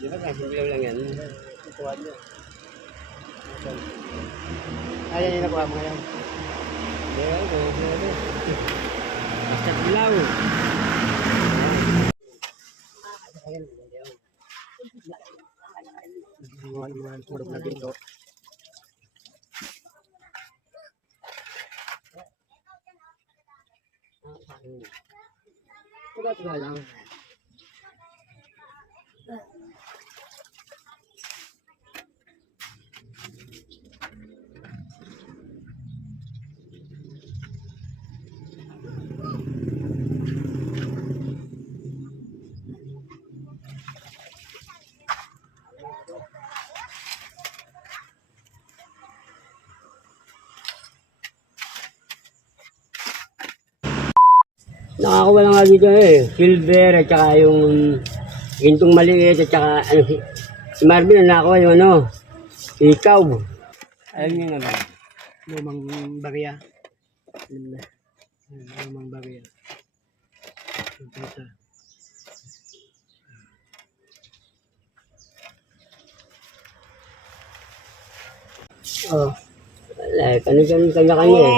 Di ba kasi bilaw lang yan? Ituan niya. Ayan yung nakuha mo ngayon. Di ba? Basta bilaw. Mga turog na ginto. Tuga lang. Nakakuha lang nga dito silver at saka yung gintong maliit at saka si Marvin na nakakuha yung ikaw. Alam niyo nga ba? Lumang barya. Lumang barya. Oh. Wala, kanya-kanya eh.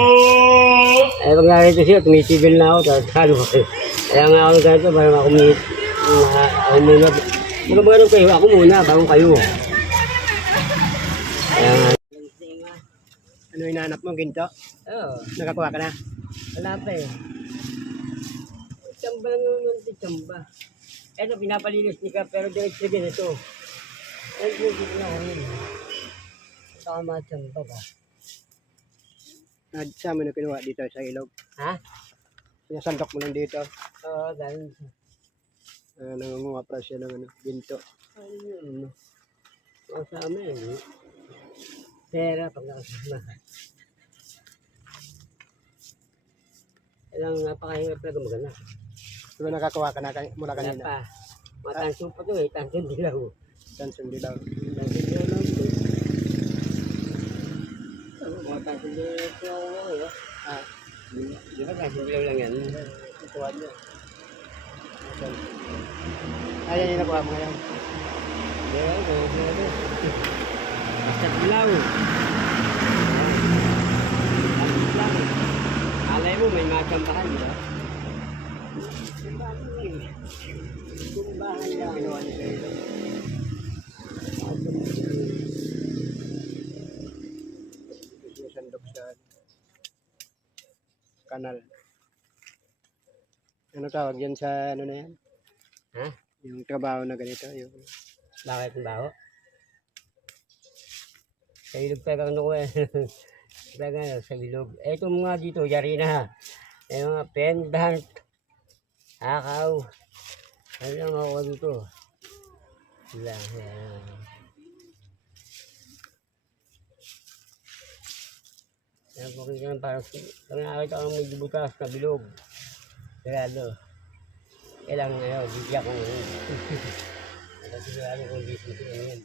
Pag narito siya, tumitigil na ako, tapos halo ko eh. Kaya nga ako ganito, para ako muna. Magkabaran kayo, ako muna, bago kayo. Kaya nga. Ano hinahanap mo, ginto? Oo. Nakakuha ka na? Wala pa eh. Tsamba lang naman si Tsamba. Eto, pinapalinis ni ka, pero diretso din ito. Eto, dito na kami. Saka mga Tsamba ba? Saan mo na kinuha dito sa ilog? Ha? Sinasandok mo lang dito. Oo, galing siya. Nangunguha pa siya ng ginto. Ayun. Kasama eh. Pera pag nakasama. Kailang napakahirap talaga magana. Diba nakakuha ka na mula Wala kanina? pa. Mga tansyon pa to eh. Tansyon dilaw. Tansyon dilaw. Tansyon dilaw lang ito. Mga tansyon dilaw ito ako eh. Ah, Di ba tansyon dilaw lang yan? ituan niya. Ayan yung nakuha mo ngayon. Di ba? Basta dilaw. Tansyon lang. Alay mo may magambahan di ba? Gumbahan lang. Kinuha niya sa ilog. Sinasandok sa kanal. Ano tawag yan sa ano na yan? Ha? Yung trabaho na ganito. Yung... Bakit ang baho? Sa ilog talaga ano ko eh. Talaga sa ilog. Eto mga dito, yari na. Eh mga pendant. Hakaw. Ano lang ako dito. Sila. Yan po kita parang nakakita ko may butas na bilog. Sigurado. Kailangan ngayon, bigyan ko ngayon. Sigurado kung di sila yan.